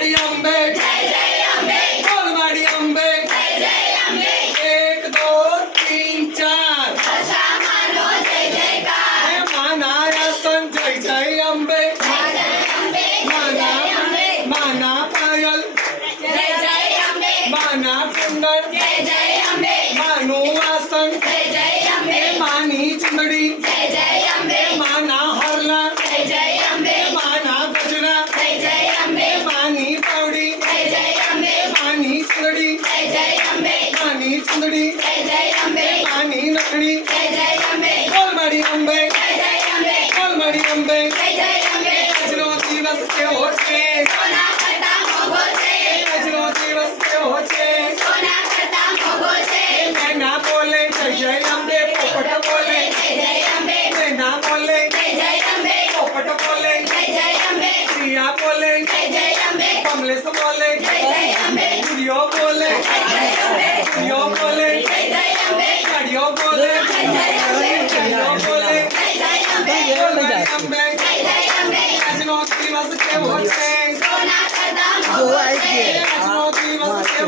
માડી અંબે જય જય અંબે બોલ માડી અંબે જય જય અંબે 1 2 3 4 ભાષા માનો જય જયકાર હે માનારા સન જય જય અંબે જય જય અંબે માના અંબે માના પાયલ જય જય અંબે માના કુંડળ જય જય અંબે માનું આસન જય જય चंदड़ी पानी चंदड़ी पानी नखड़ी बोल मारी अम्बे बोल मारी अम्बे अजरो दिवस के होचे अजरो दिवस के होचे नैना बोले जय जय अम्बे पोपट बोले नैना बोले पोपट बोले श्रिया बोले कमलेश बोले कड़ियो बोले कड़ियो बोले कड़ियो बोले कड़ियो बोले बोले अम्बे अजनोत्री बस के बोले सोना कदम हुआ के अजनोत्री बस के